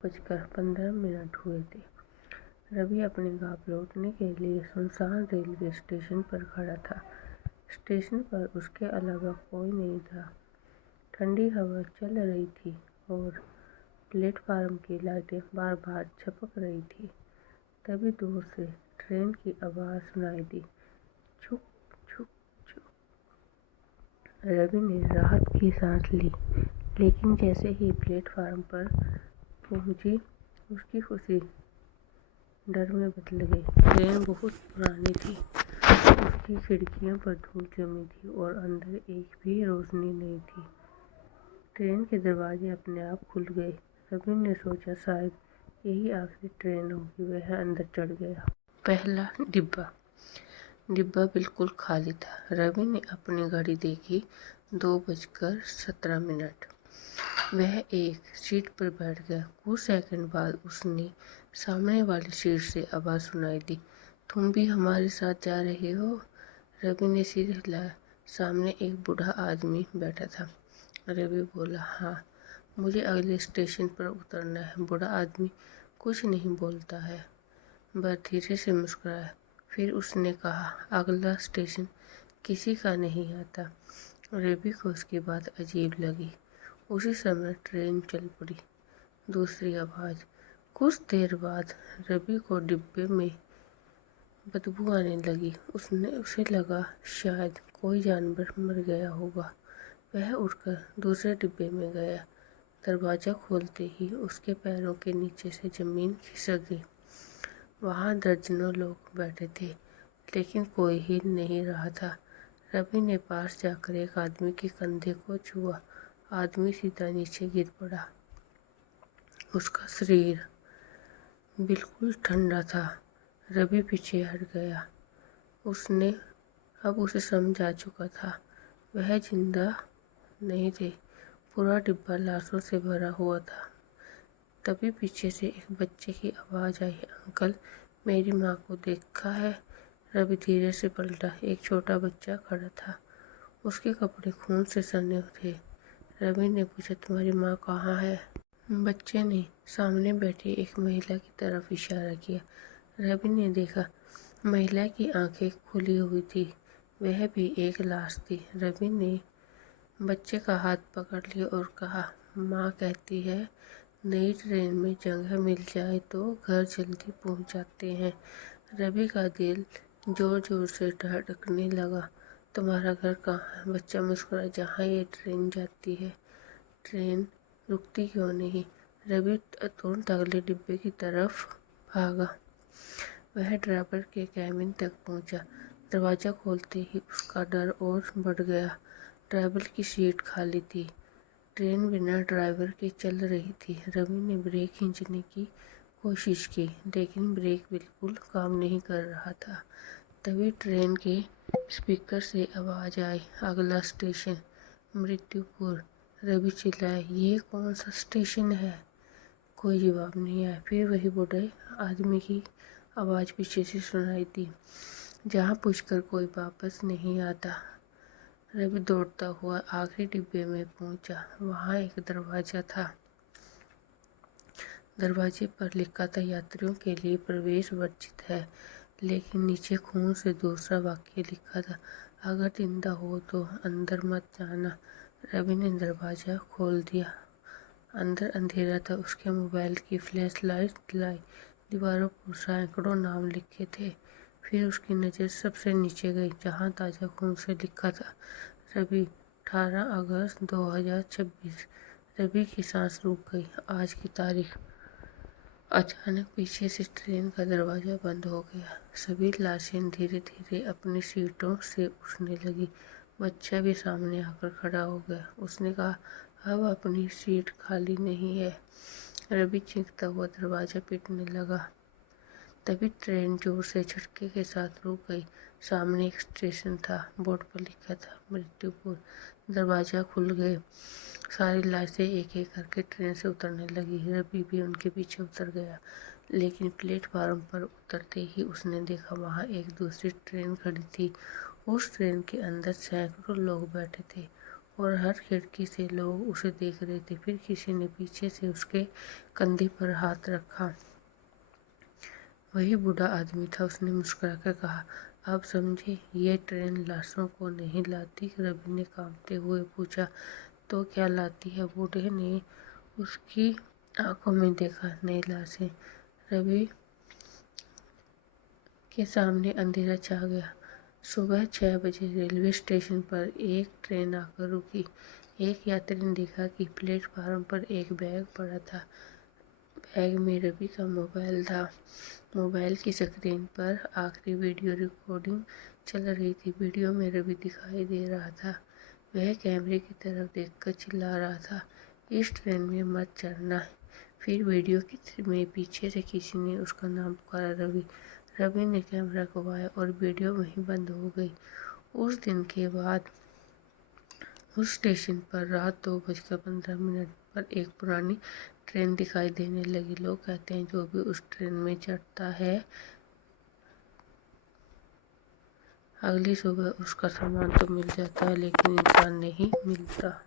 9:15 हुए थे। रवि अपने गांव लौटने के लिए सुनसान रेलवे स्टेशन पर खड़ा था। स्टेशन पर उसके अलावा कोई नहीं था। ठंडी हवा चल रही थी और प्लेटफार्म की लाइटें बार बार झपक रही थी। तभी दूर से ट्रेन की आवाज़ सुनाई दी, छुक छुक छुक। रवि ने राहत की सांस ली, लेकिन जैसे ही प्लेटफार्म पर पहुंची, उसकी खुशी डर में बदल गई। ट्रेन बहुत पुरानी थी, उसकी खिड़कियों पर धूल जमी थी और अंदर एक भी रोशनी नहीं थी। ट्रेन के दरवाजे अपने आप खुल गए। रवि ने सोचा शायद यही आखिरी ट्रेन होगी। वह अंदर चढ़ गया। पहला डिब्बा बिल्कुल खाली था। रवि ने अपनी घड़ी देखी, 2:17। वह एक सीट पर बैठ गया। कुछ सेकंड बाद उसने सामने वाली सीट से आवाज़ सुनाई दी, तुम भी हमारे साथ जा रहे हो? रवि ने सिर हिलाया। सामने एक बूढ़ा आदमी बैठा था। रवि बोला, हाँ, मुझे अगले स्टेशन पर उतरना है। बूढ़ा आदमी कुछ नहीं बोलता है, बस धीरे से मुस्कुराया। फिर उसने कहा, अगला स्टेशन किसी का नहीं आता। रवि को उसकी बात अजीब लगी। उसी समय ट्रेन चल पड़ी। दूसरी आवाज़। कुछ देर बाद रवि को डिब्बे में बदबू आने लगी। उसे लगा शायद कोई जानवर मर गया होगा। वह उठकर दूसरे डिब्बे में गया। दरवाज़ा खोलते ही उसके पैरों के नीचे से ज़मीन खिसक गई। वहाँ दर्जनों लोग बैठे थे, लेकिन कोई हिल नहीं रहा था। रवि ने पास जाकर एक आदमी के कंधे को छुआ। आदमी सीधा नीचे गिर पड़ा। उसका शरीर बिल्कुल ठंडा था। रवि पीछे हट गया। अब उसे समझ आ चुका था, वह जिंदा नहीं थे। पूरा डिब्बा लाशों से भरा हुआ था। तभी पीछे से एक बच्चे की आवाज़ आई, अंकल, मेरी माँ को देखा है? रवि धीरे से पलटा। एक छोटा बच्चा खड़ा था। उसके कपड़े खून से सने थे। रवि ने पूछा, तुम्हारी माँ कहाँ है? बच्चे ने सामने बैठी एक महिला की तरफ इशारा किया। रवि ने देखा, महिला की आंखें खुली हुई थी। वह भी एक लाश थी। रवि ने बच्चे का हाथ पकड़ लिया और कहा, माँ कहती है नई ट्रेन में जगह मिल जाए तो घर जल्दी पहुँच जाते हैं। रवि का दिल जोर जोर से धड़कने लगा। तुम्हारा घर कहाँ है? बच्चा मुस्कुराया, जहाँ ये ट्रेन जाती है। ट्रेन रुकती क्यों नहीं? रवि तुरंत अगले डिब्बे की तरफ भागा। वह ड्राइवर के कैबिन तक पहुंचा। दरवाज़ा खोलते ही उसका डर और बढ़ गया। ड्राइवर की सीट खाली थी। ट्रेन बिना ड्राइवर के चल रही थी। रवि ने ब्रेक खींचने की कोशिश की, लेकिन ब्रेक बिल्कुल काम नहीं कर रहा था। तभी ट्रेन के स्पीकर से आवाज़ आई, अगला स्टेशन मृत्युपुर। रवि चिल्लाया, ये कौन सा स्टेशन है? कोई जवाब नहीं आया। फिर वही बूढ़े आदमी की आवाज़ पीछे से सुनाई दी, जहाँ पूछकर कोई वापस नहीं आता। रवि दौड़ता हुआ आखिरी डिब्बे में पहुंचा। वहाँ एक दरवाज़ा था। दरवाजे पर लिखा था, यात्रियों के लिए प्रवेश वर्जित है, लेकिन नीचे खून से दूसरा वाक्य लिखा था, अगर जिंदा हो तो अंदर मत जाना। रवि ने दरवाज़ा खोल दिया। अंदर अंधेरा था। उसके मोबाइल की फ्लैश लाइट जलाई। दीवारों पर सैकड़ों नाम लिखे थे। फिर उसकी नज़र सबसे नीचे गई, जहाँ ताज़ा खून से लिखा था, रवि, 18 अगस्त 2026। रवि की सांस रुक गई। आज की तारीख। अचानक पीछे से ट्रेन का दरवाज़ा बंद हो गया। सभी लाशें धीरे धीरे अपनी सीटों से उठने लगी। बच्चा भी सामने आकर खड़ा हो गया। उसने कहा, अब अपनी सीट खाली नहीं है। रवि चीखता हुआ दरवाज़ा पीटने लगा। तभी ट्रेन जोर से झटके के साथ रुक गई। सामने एक स्टेशन था। बोर्ड पर लिखा था, मृत्युपुर। दरवाज़ा खुल गए। सारी लाशें एक एक करके ट्रेन से उतरने लगी। रवि भी उनके पीछे उतर गया, लेकिन प्लेटफार्म पर उतरते ही उसने देखा, वहाँ एक दूसरी ट्रेन खड़ी थी। उस ट्रेन के अंदर सैकड़ों लोग बैठे थे और हर खिड़की से लोग उसे देख रहे थे। फिर किसी ने पीछे से उसके कंधे पर हाथ रखा। वही बूढ़ा आदमी था। उसने मुस्कुराकर कहा, आप समझे, ये ट्रेन लाशों को नहीं लाती। रवि ने कांपते हुए पूछा, तो क्या लाती है? बूढ़े ने उसकी आंखों में देखा, नई लाशें। रवि के सामने अंधेरा छा गया। सुबह 6 बजे रेलवे स्टेशन पर एक ट्रेन आकर रुकी। एक यात्री ने देखा कि प्लेटफार्म पर एक बैग पड़ा था। बैग में रवि का मोबाइल था। मोबाइल की स्क्रीन पर आखिरी वीडियो रिकॉर्डिंग चल रही थी। वीडियो में रवि दिखाई दे रहा था। वह कैमरे की तरफ देखकर चिल्ला रहा था, इस ट्रेन में मत चढ़ना। फिर वीडियो में पीछे से किसी ने उसका नाम पुकारा, रवि। रवि ने कैमरा घुमाया और वीडियो वहीं बंद हो गई। उस दिन के बाद उस स्टेशन पर रात 2:15 पर एक पुरानी ट्रेन दिखाई देने लगी। लोग कहते हैं, जो भी उस ट्रेन में चढ़ता है, अगली सुबह उसका सामान तो मिल जाता है, लेकिन इंसान नहीं मिलता।